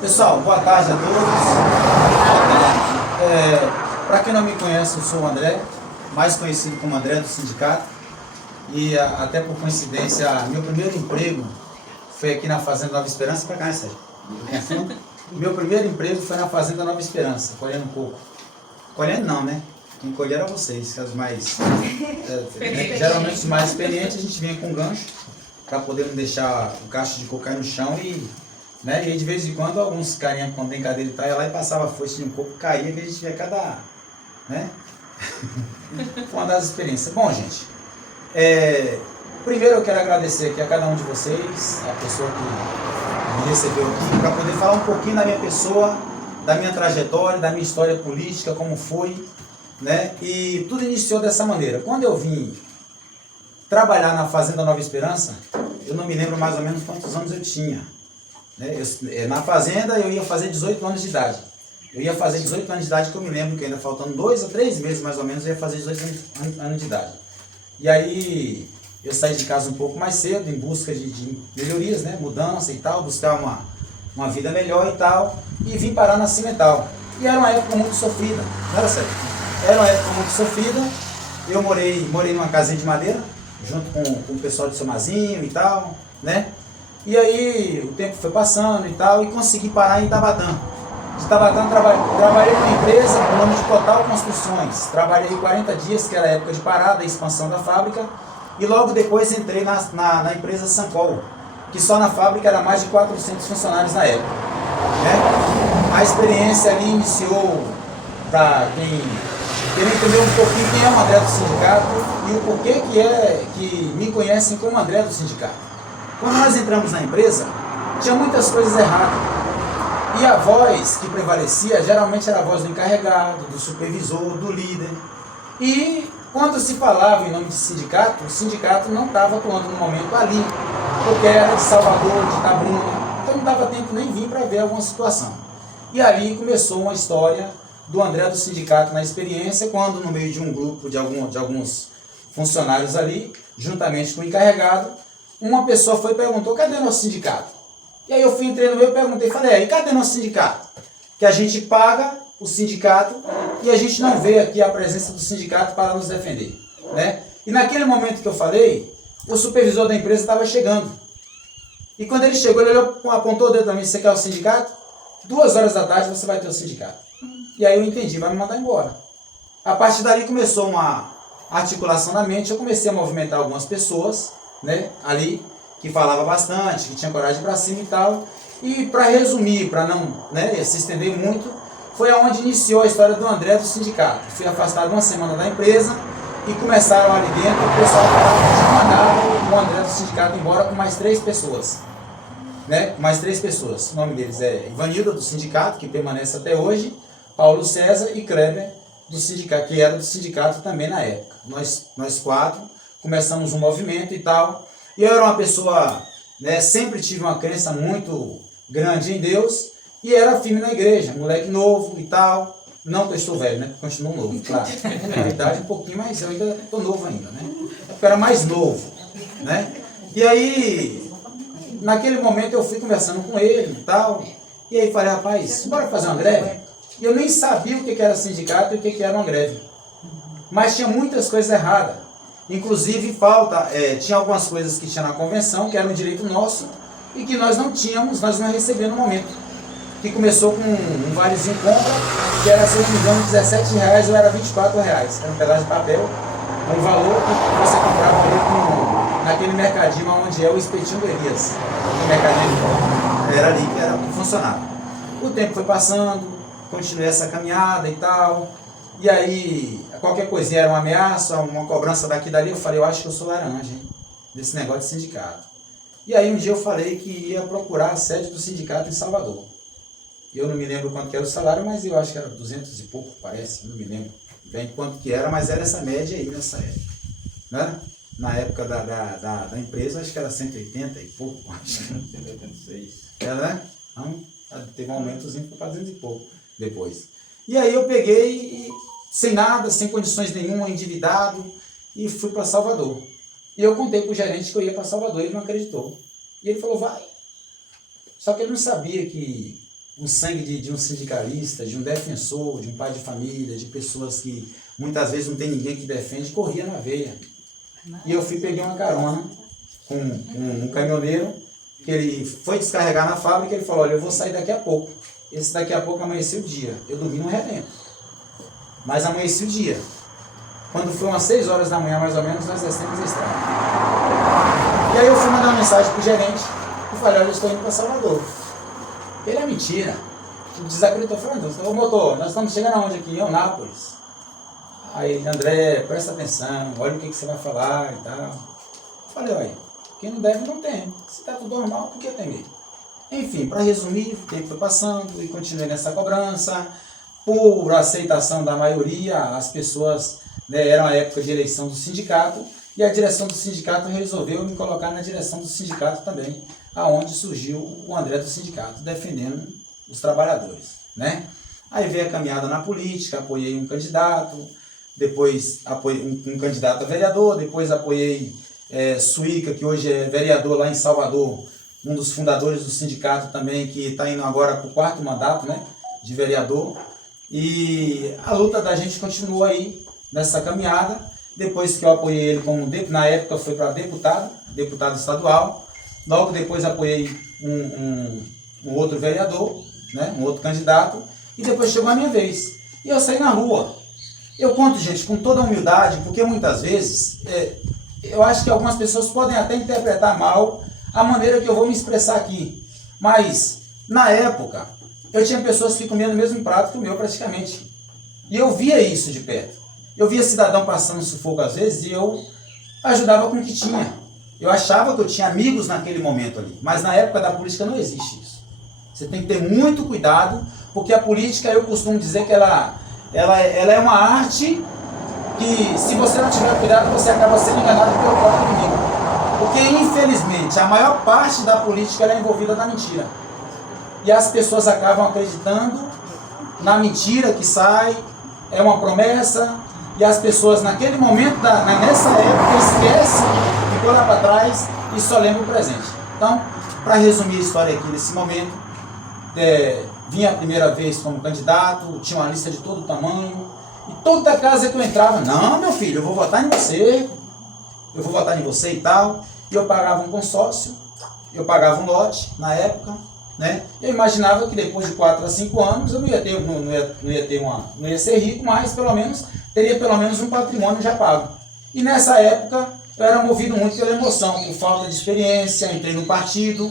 Pessoal, boa tarde a todos. Para quem não me conhece, eu sou o André, mais conhecido como André do sindicato. E até por coincidência, meu primeiro emprego foi aqui na Fazenda Nova Esperança. Para cá, né, Sérgio? Meu primeiro emprego foi na Fazenda Nova Esperança, colhendo coco. Colhendo não, né? Quem colher era vocês, que os mais... geralmente os mais experientes, a gente vinha com gancho para poder não deixar o cacho de coco cair no chão e aí de vez em quando alguns carinha com brincadeira e tal, ia lá e passava a foice de um coco, caía, que a gente via cada... né? Foi uma das experiências. Bom, gente, primeiro eu quero agradecer aqui a cada um de vocês, a pessoa que me recebeu aqui, para poder falar um pouquinho da minha pessoa, da minha trajetória, da minha história política, como foi, né? E tudo iniciou dessa maneira. Quando eu vim trabalhar na Fazenda Nova Esperança, eu não me lembro mais ou menos quantos anos eu tinha. Na Fazenda eu ia fazer 18 anos de idade. Eu ia fazer 18 anos de idade, que eu me lembro que ainda faltando 2 a 3 meses mais ou menos, eu ia fazer 18 anos de idade. E aí eu saí de casa um pouco mais cedo, em busca de melhorias, né? Mudança e tal, buscar uma vida melhor e tal, e vim parar na Cimental. E era uma época muito sofrida, não era certo? Era uma época muito sofrida. Eu morei numa casinha de madeira, junto com o pessoal de Somazinho e tal, né? E aí o tempo foi passando e tal, e consegui parar em Itabatã. De Itabatã trabalhei numa empresa com o nome de Total Construções. Trabalhei 40 dias, que era a época de parada, a expansão da fábrica, e logo depois entrei na empresa Sancol, que só na fábrica era mais de 400 funcionários na época, né? A experiência ali iniciou, para quem entender um pouquinho quem é o André do sindicato e o porquê que me conhecem como André do sindicato. Quando nós entramos na empresa, tinha muitas coisas erradas. E a voz que prevalecia geralmente era a voz do encarregado, do supervisor, do líder. E quando se falava em nome de sindicato, o sindicato não estava atuando no momento ali, porque era de Salvador, de Itabuna, então não dava tempo nem vir para ver alguma situação. E ali começou uma história do André do sindicato na experiência, quando no meio de um grupo de alguns funcionários ali, juntamente com o encarregado, uma pessoa foi e perguntou: cadê nosso sindicato? E aí eu entrei no meio e perguntei, falei: e cadê nosso sindicato? Que a gente paga o sindicato e a gente não vê aqui a presença do sindicato para nos defender, né? E naquele momento que eu falei, o supervisor da empresa estava chegando. E quando ele chegou, ele olhou, apontou o dedo para mim: você quer o sindicato? 2 horas da tarde você vai ter o sindicato. E aí eu entendi, vai me mandar embora. A partir dali começou uma articulação na mente, eu comecei a movimentar algumas pessoas, né, ali, que falava bastante, que tinha coragem para cima e tal. E para resumir, para não, né, se estender muito, foi aonde iniciou a história do André do sindicato. Fui afastado 1 semana da empresa e começaram ali dentro, o pessoal falava que tinha mandado o André do sindicato embora com mais 3 pessoas. Né, mais 3 pessoas. O nome deles é Ivanilda, do sindicato, que permanece até hoje, Paulo César e Kleber, do sindicato, que era do sindicato também na época. Nós 4 começamos um movimento e tal. E eu era uma pessoa, né, sempre tive uma crença muito grande em Deus e era firme na igreja, moleque novo e tal. Não que eu estou velho, né? Continuo novo, claro. Na verdade, um pouquinho, mas eu ainda estou novo ainda, né? Eu era mais novo, né? E aí, naquele momento eu fui conversando com ele e tal. E aí falei: rapaz, bora fazer uma greve? E eu nem sabia o que era sindicato e o que era uma greve. Mas tinha muitas coisas erradas. Inclusive tinha algumas coisas que tinha na convenção, que era um direito nosso, e que nós não tínhamos, nós não recebíamos no momento. Que começou com um valezinho compra, que era, se eu não me engano, R$17 ou era R$24. Era um pedaço de papel, um valor que você comprava ali naquele mercadinho onde é o Espetinho do Elias. O mercadinho era ali que era o que funcionava. O tempo foi passando, continuei essa caminhada e tal, e aí qualquer coisinha era uma ameaça, uma cobrança daqui e dali. Eu falei: eu acho que eu sou laranja, hein, desse negócio de sindicato. E aí um dia eu falei que ia procurar a sede do sindicato em Salvador. Eu não me lembro quanto que era o salário, mas eu acho que era 200 e pouco, parece, não me lembro bem quanto que era, mas era essa média aí nessa época, né? Na época da empresa, acho que era 180 e pouco, acho que 186. Era, né? Então, teve um aumentozinho para 200 e pouco depois. E aí eu peguei, sem nada, sem condições nenhuma, endividado, e fui para Salvador. E eu contei para o gerente que eu ia para Salvador, ele não acreditou. E ele falou: vai. Só que ele não sabia que um sangue de um sindicalista, de um defensor, de um pai de família, de pessoas que muitas vezes não tem ninguém que defende, corria na veia. E eu peguei uma carona com um caminhoneiro, que ele foi descarregar na fábrica e ele falou, olha, eu vou sair daqui a pouco. Esse daqui a pouco amanheceu o dia. Eu dormi no relento. Mas amanheceu o dia. Quando foi umas 6 horas da manhã, mais ou menos, nós descemos a estrada. E aí eu fui mandar uma mensagem pro gerente e falei, olha, eu estou indo para Salvador. Ele é mentira. Ele desacreditou. Eu falei, ô motor, nós estamos chegando aonde aqui? Em Eunápolis. Aí ele, André, presta atenção, olha o que você vai falar e tal. Eu falei, olha, quem não deve não tem. Se está tudo normal, por que temer? Enfim, para resumir, o tempo foi passando e continuei nessa cobrança. Por aceitação da maioria, as pessoas, né, era uma época de eleição do sindicato, e a direção do sindicato resolveu me colocar na direção do sindicato também, aonde surgiu o André do sindicato, defendendo os trabalhadores, né? Aí veio a caminhada na política, apoiei um candidato, depois apoiei um candidato a vereador, depois apoiei Suíca, que hoje é vereador lá em Salvador, um dos fundadores do sindicato também, que está indo agora para o 4º mandato, né, de vereador. E a luta da gente continua aí nessa caminhada. Depois que eu apoiei ele como, na época foi para deputado estadual. Logo depois apoiei um outro vereador, né, um outro candidato. E depois chegou a minha vez. E eu saí na rua. Eu conto, gente, com toda a humildade, porque muitas vezes eu acho que algumas pessoas podem até interpretar mal a maneira que eu vou me expressar aqui. Mas, na época, eu tinha pessoas que comiam no mesmo prato que o meu praticamente. E eu via isso de perto. Eu via cidadão passando sufoco às vezes e eu ajudava com o que tinha. Eu achava que eu tinha amigos naquele momento ali. Mas na época da política não existe isso. Você tem que ter muito cuidado, porque a política, eu costumo dizer que ela é uma arte que, se você não tiver cuidado, você acaba sendo enganado pelo próprio inimigo. Porque, infelizmente, a maior parte da política ela é envolvida na mentira. E as pessoas acabam acreditando na mentira que sai, é uma promessa, e as pessoas naquele momento, nessa época, esquecem, ficou lá para trás e só lembra o presente. Então, para resumir a história aqui nesse momento, vim a primeira vez como candidato, tinha uma lista de todo tamanho, e toda casa que eu entrava, não, meu filho, eu vou votar em você, e tal, e eu pagava um consórcio, eu pagava um lote na época, né? Eu imaginava que depois de 4 a 5 anos eu não ia ser rico, mas teria pelo menos um patrimônio já pago. E nessa época eu era movido muito pela emoção, por falta de experiência, entrei no partido,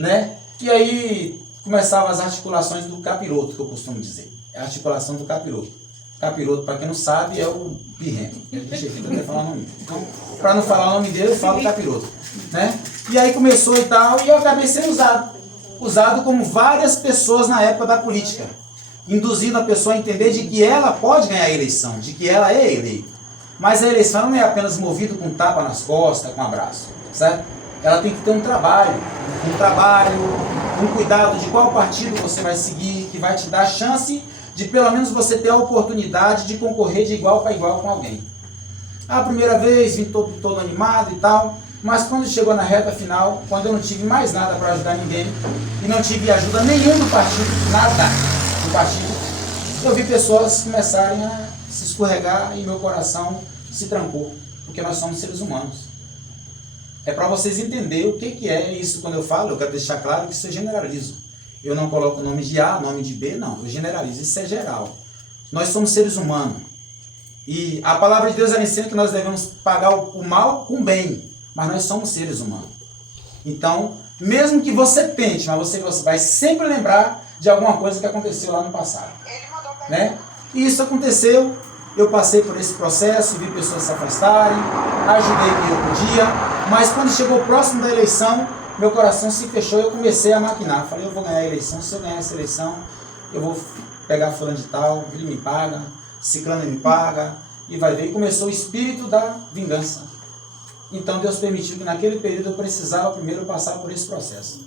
né? E aí começavam as articulações do capiroto, que eu costumo dizer. É a articulação do capiroto. Capiroto, para quem não sabe, é o birrento. A gente evita até falar o nome dele. Então, para não falar o nome dele, eu falo capiroto, né? E aí começou e tal, e eu acabei sendo usado como várias pessoas na época da política, induzindo a pessoa a entender de que ela pode ganhar a eleição, de que ela é eleita. Mas a eleição não é apenas movida com tapa nas costas, com abraço, certo? Ela tem que ter um trabalho, um cuidado de qual partido você vai seguir, que vai te dar a chance de pelo menos você ter a oportunidade de concorrer de igual para igual com alguém. A primeira vez vim todo animado e tal, mas quando chegou na reta final, quando eu não tive mais nada para ajudar ninguém, e não tive ajuda nenhuma do partido, nada do partido, eu vi pessoas começarem a se escorregar e meu coração se trancou, porque nós somos seres humanos. É para vocês entenderem o que é isso quando eu falo, eu quero deixar claro que isso eu generalizo. Eu não coloco nome de A, nome de B, não, eu generalizo, isso é geral. Nós somos seres humanos. E a palavra de Deus ela ensina que nós devemos pagar o mal com o bem, mas nós somos seres humanos. Então, mesmo que você tente, mas você vai sempre lembrar de alguma coisa que aconteceu lá no passado, né? E isso aconteceu, eu passei por esse processo, vi pessoas se afastarem, ajudei quem eu podia, mas quando chegou próximo da eleição, meu coração se fechou e eu comecei a maquinar. Falei, eu vou ganhar a eleição, se eu ganhar essa eleição, eu vou pegar fulano de tal, ele me paga, ciclano me paga, e vai ver. E começou o espírito da vingança. Então Deus permitiu que naquele período eu precisava primeiro passar por esse processo.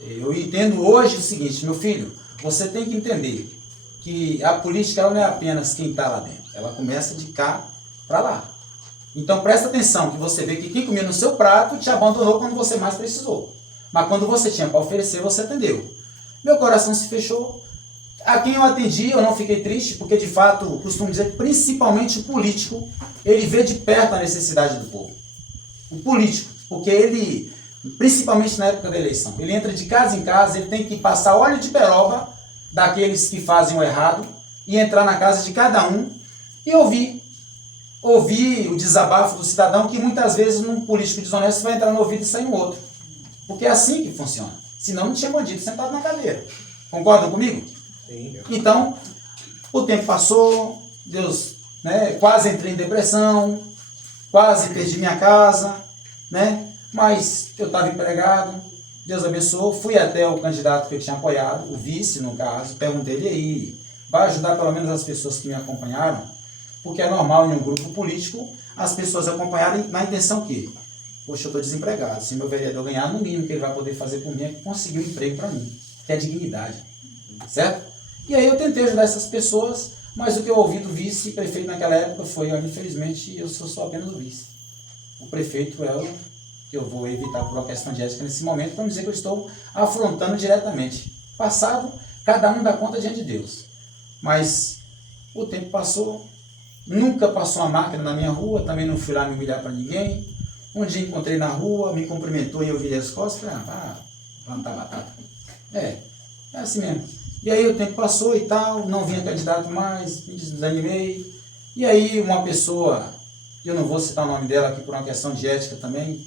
Eu entendo hoje o seguinte, meu filho, você tem que entender que a política ela não é apenas quem está lá dentro, ela começa de cá para lá. Então presta atenção que você vê que quem comia no seu prato te abandonou quando você mais precisou. Mas quando você tinha para oferecer, você atendeu. meu coração se fechou. A quem eu atendi, eu não fiquei triste, porque de fato, costumo dizer que principalmente o político, ele vê de perto a necessidade do povo. O político, porque ele, principalmente na época da eleição, ele entra de casa em casa, ele tem que passar óleo de peroba daqueles que fazem o errado e entrar na casa de cada um e ouvir o desabafo do cidadão, que muitas vezes num político desonesto vai entrar no ouvido e sair no outro. Porque é assim que funciona. Senão não tinha bandido sentado na cadeira. Concordam comigo? Sim. Então, o tempo passou, Deus, quase entrei em depressão, quase perdi minha casa, mas eu estava empregado, Deus abençoou, fui até o candidato que eu tinha apoiado, o vice no caso, perguntei ele aí, vai ajudar pelo menos as pessoas que me acompanharam, porque é normal em um grupo político as pessoas acompanharem na intenção que, poxa, eu estou desempregado, se meu vereador ganhar, no mínimo que ele vai poder fazer por mim é conseguir um emprego para mim, que é dignidade, certo? E aí eu tentei ajudar essas pessoas, mas o que eu ouvi do vice-prefeito naquela época foi, infelizmente, eu sou só apenas o vice. O prefeito é o que eu vou evitar por uma questão de ética nesse momento, para não dizer que eu estou afrontando diretamente. Passado, cada um dá conta diante de Deus. Mas o tempo passou, nunca passou uma máquina na minha rua, também não fui lá me humilhar para ninguém. Um dia encontrei na rua, me cumprimentou e eu virei as costas, falei, plantar batata. É assim mesmo. E aí o tempo passou e tal, não vinha candidato mais, me desanimei. E aí uma pessoa, eu não vou citar o nome dela aqui por uma questão de ética também,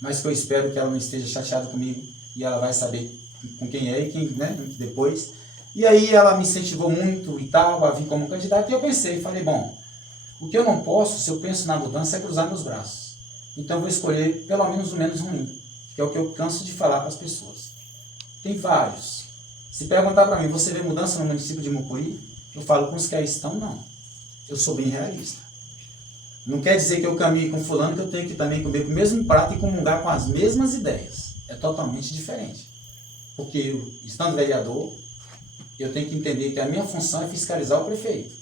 mas que eu espero que ela não esteja chateada comigo e ela vai saber com quem é e quem, depois. E aí ela me incentivou muito e tal, a vir como candidato. E eu pensei, falei, bom, o que eu não posso, se eu penso na mudança, é cruzar meus braços. Então eu vou escolher pelo menos o menos ruim, que é o que eu canso de falar para as pessoas. Tem vários. Se perguntar para mim, você vê mudança no município de Mucuri? Eu falo, com os que aí estão, não. Eu sou bem realista. Não quer dizer que eu caminhe com fulano, que eu tenho que também comer com o mesmo prato e comungar com as mesmas ideias. É totalmente diferente. Porque eu, estando vereador, eu tenho que entender que a minha função é fiscalizar o prefeito.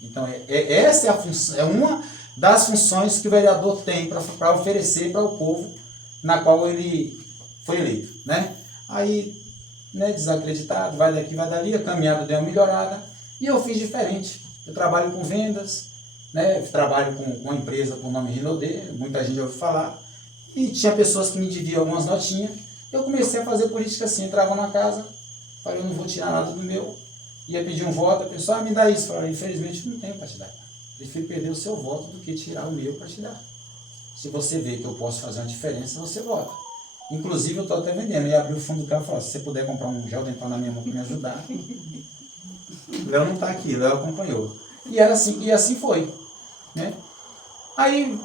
Então, essa é a função, é uma das funções que o vereador tem para oferecer para o povo na qual ele foi eleito, Aí, desacreditado, vai daqui, vai dali, a caminhada deu uma melhorada e eu fiz diferente. Eu trabalho com vendas, trabalho com uma empresa com o nome Rinodê, muita gente já ouviu falar, e tinha pessoas que me deviam algumas notinhas. Eu comecei a fazer política assim, entrava na casa, falei, eu não vou tirar nada do meu, ia pedir um voto, a pessoa, me dá isso, falei, infelizmente não tenho para te dar. Prefiro perder o seu voto do que tirar o meu para te dar. Se você vê que eu posso fazer uma diferença, você vota. Inclusive, eu estou até vendendo. E abri o fundo do carro e falei, se você puder comprar um gel dental na minha mão para me ajudar. O Léo não está aqui, o Léo acompanhou. E assim foi. Aí,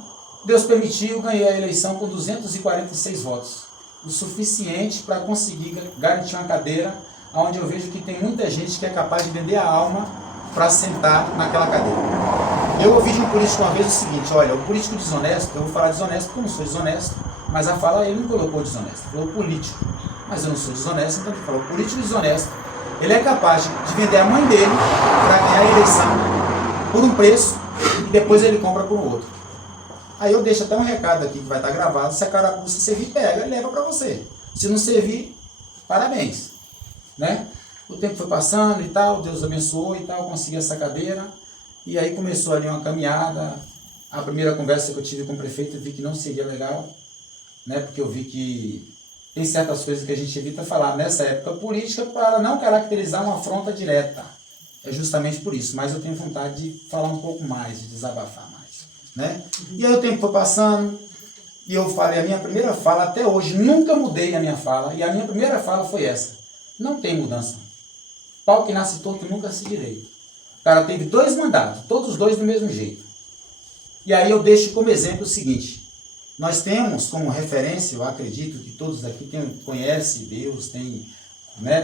Deus permitiu, ganhei a eleição com 246 votos. O suficiente para conseguir garantir uma cadeira onde eu vejo que tem muita gente que é capaz de vender a alma para sentar naquela cadeira. Eu ouvi de um político uma vez o seguinte, olha, o político desonesto, eu vou falar desonesto porque eu não sou desonesto, mas a fala ele não colocou desonesto, falou político. Mas eu não sou desonesto, então ele falou político desonesto. Ele é capaz de vender a mãe dele para ganhar a eleição por um preço e depois ele compra por outro. Aí eu deixo até um recado aqui que vai estar gravado, se a carapuça servir, pega e leva para você. Se não servir, parabéns. O tempo foi passando e tal, Deus abençoou e tal, consegui essa cadeira. E aí começou ali uma caminhada. A primeira conversa que eu tive com o prefeito, eu vi que não seria legal, porque eu vi que tem certas coisas que a gente evita falar nessa época política para não caracterizar uma afronta direta. É justamente por isso, mas eu tenho vontade de falar um pouco mais, de desabafar mais. E aí o tempo foi passando, e eu falei, a minha primeira fala até hoje, nunca mudei a minha fala, e a minha primeira fala foi essa, não tem mudança. Pau que nasce torto nunca se direito. O cara teve 2 mandatos, todos os 2 do mesmo jeito. E aí eu deixo como exemplo o seguinte, nós temos como referência, eu acredito que todos aqui conhecem Deus, tem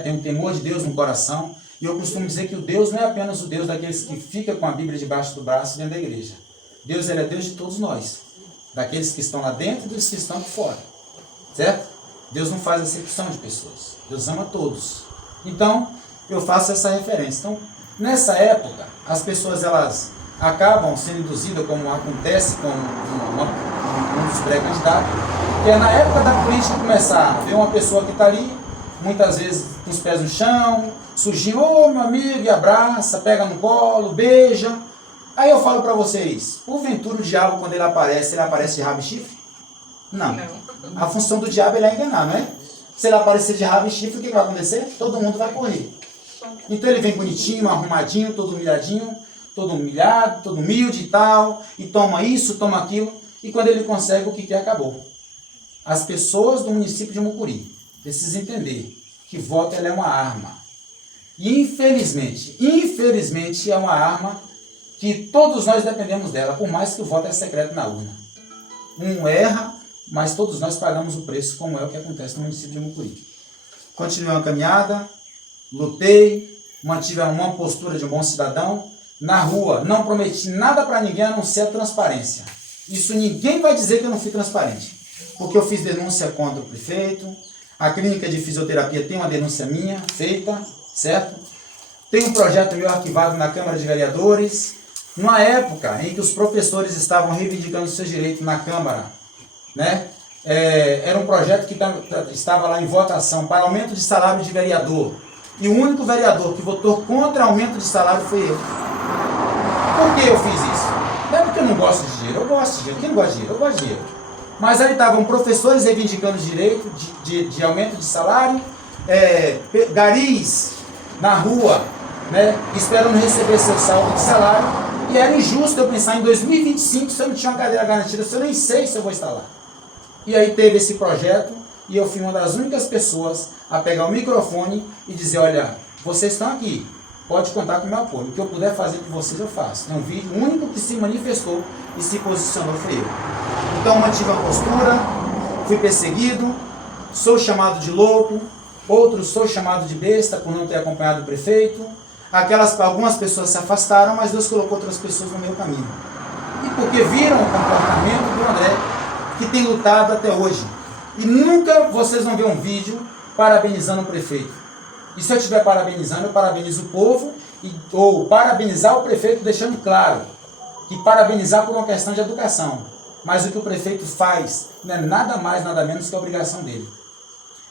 um temor de Deus no coração, e eu costumo dizer que o Deus não é apenas o Deus daqueles que ficam com a Bíblia debaixo do braço dentro da igreja. Deus, ele é Deus de todos nós, daqueles que estão lá dentro e dos que estão aqui fora, certo? Deus não faz acepção de pessoas, Deus ama todos. Então, eu faço essa referência. Então, nessa época, as pessoas elas acabam sendo induzidas, como acontece com um dos pré-candidatos, que é na época da política começar a ver uma pessoa que está ali, muitas vezes com os pés no chão, sujinho, ô meu amigo, e abraça, pega no colo, beija. Aí eu falo para vocês, porventura o diabo, quando ele aparece de rabo e chifre? Não. A função do diabo é enganar, não é? Se ele aparecer de rabo e chifre, o que vai acontecer? Todo mundo vai correr. Então ele vem bonitinho, arrumadinho, todo humilhadinho, todo humilhado, todo humilde e tal, e toma isso, toma aquilo, e quando ele consegue, o que acabou? As pessoas do município de Mucuri precisam entender que voto é uma arma. E infelizmente é uma arma que todos nós dependemos dela, por mais que o voto é secreto na urna. Um erra, mas todos nós pagamos o preço, como é o que acontece no município de Mucuri. Continuei a caminhada, lutei, mantive uma postura de um bom cidadão. Na rua, não prometi nada para ninguém a não ser a transparência. Isso ninguém vai dizer que eu não fui transparente. Porque eu fiz denúncia contra o prefeito, a clínica de fisioterapia tem uma denúncia minha, feita, certo? Tem um projeto meu arquivado na Câmara de Vereadores. Numa época em que os professores estavam reivindicando seus direitos na Câmara, né? Era um projeto que estava lá em votação para aumento de salário de vereador. E o único vereador que votou contra aumento de salário foi eu. Por que eu fiz isso? Não é porque eu não gosto de dinheiro, eu gosto de dinheiro. Quem não gosta de dinheiro? Eu gosto de dinheiro. Mas aí estavam professores reivindicando direito de aumento de salário, garis na rua, né, esperando receber seu saldo de salário. E era injusto eu pensar em 2025 se eu não tinha uma cadeira garantida, se eu nem sei se eu vou estar lá. E aí teve esse projeto e eu fui uma das únicas pessoas a pegar o microfone e dizer, olha, vocês estão aqui, pode contar com o meu apoio. O que eu puder fazer por vocês eu faço. Não vi, o único que se manifestou e se posicionou foi eu. Então mantive a postura, fui perseguido, sou chamado de louco, outros sou chamado de besta por não ter acompanhado o prefeito. Algumas pessoas se afastaram, mas Deus colocou outras pessoas no meu caminho. E porque viram o comportamento do André, que tem lutado até hoje. E nunca vocês vão ver um vídeo parabenizando o prefeito. E se eu estiver parabenizando, eu parabenizo o povo, ou parabenizar o prefeito deixando claro que parabenizar por uma questão de educação. Mas o que o prefeito faz não é nada mais, nada menos que a obrigação dele.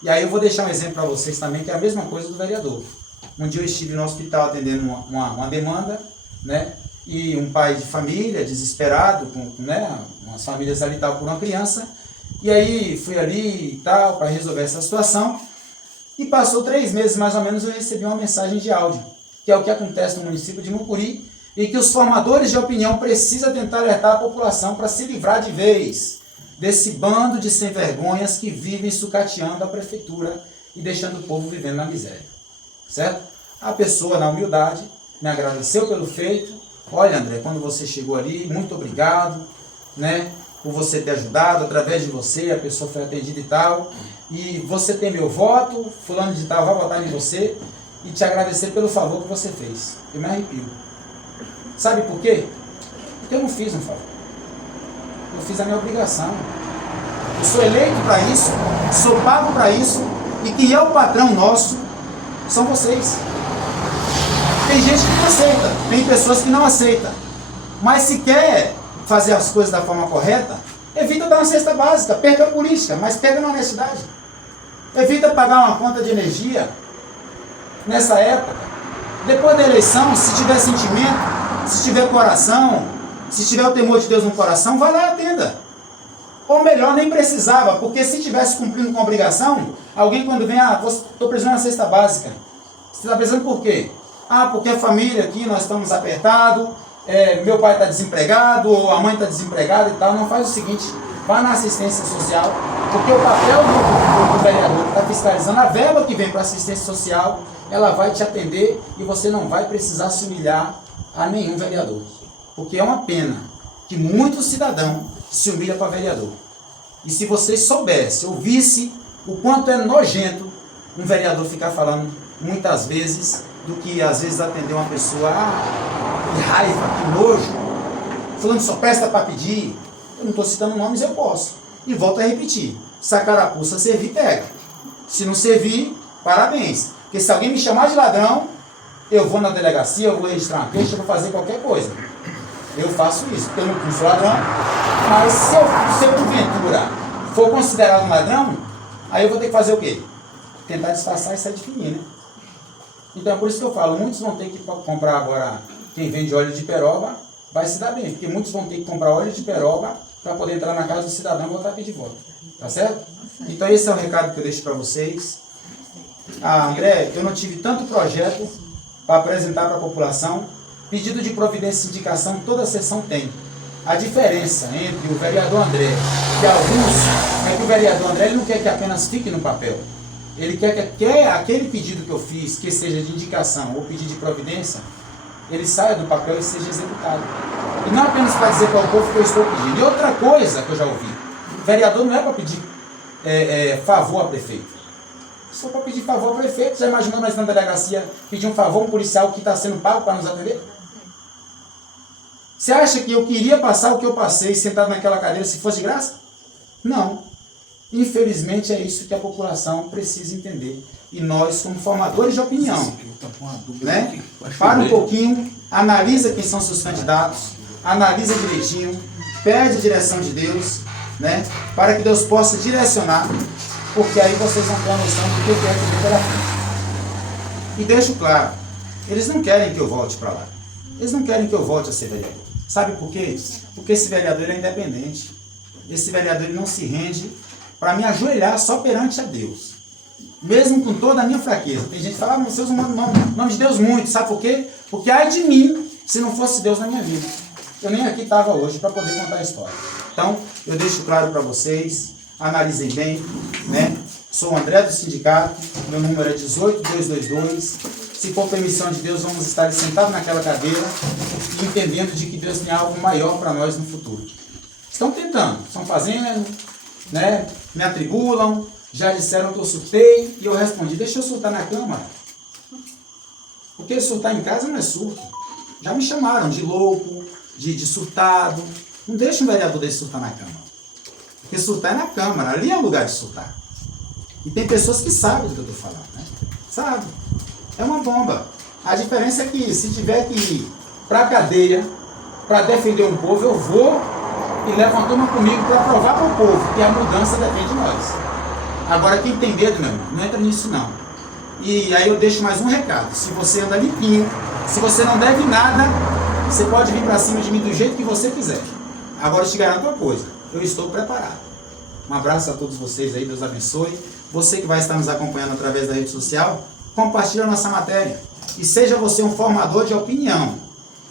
E aí eu vou deixar um exemplo para vocês também, que é a mesma coisa do vereador. Um dia eu estive no hospital atendendo uma demanda, né? E um pai de família, desesperado, com, né, umas famílias ali estavam por uma criança, e aí fui ali e tal, para resolver essa situação, e passou 3 meses mais ou menos, eu recebi uma mensagem de áudio, que é o que acontece no município de Mucuri, e que os formadores de opinião precisam tentar alertar a população para se livrar de vez desse bando de sem-vergonhas que vivem sucateando a prefeitura e deixando o povo vivendo na miséria. Certo? A pessoa, na humildade, me agradeceu pelo feito. Olha, André, quando você chegou ali, muito obrigado, né, por você ter ajudado, através de você, a pessoa foi atendida e tal, e você tem meu voto, fulano de tal vai votar em você, e te agradecer pelo favor que você fez. Eu me arrepio. Sabe por quê? Porque eu não fiz um favor. Eu fiz a minha obrigação. Eu sou eleito para isso, sou pago para isso, e quem é o patrão nosso são vocês. Tem gente que não aceita, tem pessoas que não aceitam. Mas se quer fazer as coisas da forma correta, evita dar uma cesta básica, perca a política, mas pega na honestidade. Evita pagar uma conta de energia nessa época. Depois da eleição, se tiver sentimento, se tiver coração, se tiver o temor de Deus no coração, vai lá e atenda. Ou melhor, nem precisava, porque se tivesse cumprindo com a obrigação, alguém quando vem, estou precisando de uma cesta básica. Você está precisando por quê? Porque a família aqui, nós estamos apertados, meu pai está desempregado, ou a mãe está desempregada e tal. Não, faz o seguinte, vá na assistência social, porque o papel do vereador que está fiscalizando a verba que vem para assistência social, ela vai te atender e você não vai precisar se humilhar a nenhum vereador. Porque é uma pena que muito cidadão se humilha para vereador. E se vocês soubessem, ouvissem o quanto é nojento um vereador ficar falando muitas vezes do que às vezes atender uma pessoa, que raiva, que nojo, falando só presta para pedir. Eu não estou citando nomes, eu posso. E volto a repetir, se a carapuça servir, pega. Se não servir, parabéns. Porque se alguém me chamar de ladrão, eu vou na delegacia, eu vou registrar uma queixa, eu vou fazer qualquer coisa. Eu faço isso, porque eu não sou ladrão. Mas se eu porventura for considerado um ladrão, aí eu vou ter que fazer o quê? tentar disfarçar e sair de fininho, né? Então é por isso que eu falo, muitos vão ter que comprar agora, quem vende óleo de peroba, vai se dar bem, porque muitos vão ter que comprar óleo de peroba para poder entrar na casa do cidadão e voltar aqui de volta. Tá certo? Então esse é o recado que eu deixo para vocês. Ah, André, eu não tive tanto projeto para apresentar para a população. Pedido de providência e indicação, toda sessão tem. A diferença entre o vereador André e alguns é que o vereador André ele não quer que apenas fique no papel. Ele quer que aquele pedido que eu fiz, que seja de indicação ou pedido de providência, ele saia do papel e seja executado. E não apenas para dizer para o povo que eu estou pedindo. E outra coisa que eu já ouvi, o vereador não é para pedir favor a prefeito. Só para pedir favor ao prefeito. Já imaginou nós na delegacia pedir um favor a um policial que está sendo pago para nos atender? Você acha que eu queria passar o que eu passei sentado naquela cadeira se fosse de graça? Não. Infelizmente é isso que a população precisa entender. E nós, como formadores de opinião, né? Para um pouquinho, analisa quem são seus candidatos, analisa direitinho, pede a direção de Deus, né? Para que Deus possa direcionar, porque aí vocês vão ter a noção do que é que vem pela frente. E deixo claro, eles não querem que eu volte para lá. Eles não querem que eu volte a ser vereador. Sabe por quê? Porque esse vereador é independente. Esse vereador ele não se rende para me ajoelhar só perante a Deus. Mesmo com toda a minha fraqueza. Tem gente que fala, você usa o nome de Deus muito. Sabe por quê? Porque ai de mim, se não fosse Deus na minha vida. Eu nem aqui estava hoje para poder contar a história. Então, eu deixo claro para vocês, analisem bem, né? Sou o André do sindicato, meu número é 18222. Se for permissão de Deus, vamos estar sentados naquela cadeira e entendendo de que Deus tem algo maior para nós no futuro. Estão tentando, estão fazendo, né? Me atribulam, já disseram que eu surtei e eu respondi, deixa eu surtar na Câmara. Porque surtar em casa não é surto. Já me chamaram de louco, de surtado. Não deixa um vereador desse surtar na Câmara. Porque surtar é na Câmara, ali é o lugar de surtar. E tem pessoas que sabem do que eu estou falando, né? Sabe? É uma bomba. A diferença é que se tiver que ir para a cadeia para defender um povo, eu vou e levo uma turma comigo para provar para o povo que a mudança depende de nós. Agora, quem tem medo, meu irmão, não entra nisso não. E aí eu deixo mais um recado. Se você anda limpinho, se você não deve nada, você pode vir para cima de mim do jeito que você quiser. Agora eu te garanto uma coisa, eu estou preparado. Um abraço a todos vocês aí, Deus abençoe. Você que vai estar nos acompanhando através da rede social, compartilhe a nossa matéria. E seja você um formador de opinião.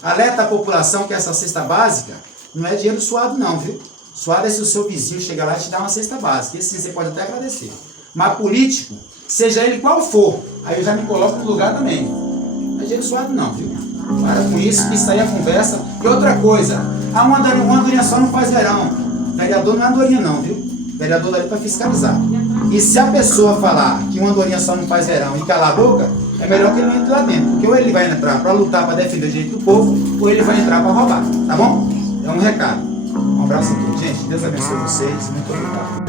Alerta a população que essa cesta básica não é dinheiro suado não, viu? Suado é se o seu vizinho chegar lá e te dar uma cesta básica. Esse você pode até agradecer. Mas político, seja ele qual for, aí eu já me coloco no lugar também. Não é dinheiro suado não, viu? Para com isso, que isso aí é conversa. E outra coisa, uma andorinha só não faz verão. Vereador não é andorinha não, viu? Vereador dali para fiscalizar. E se a pessoa falar que uma andorinha só não faz verão e calar a boca, é melhor que ele não entre lá dentro. Porque ou ele vai entrar para lutar, para defender o direito do povo, ou ele vai entrar para roubar. Tá bom? É um recado. Um abraço a todos. Gente, Deus abençoe vocês. Muito obrigado.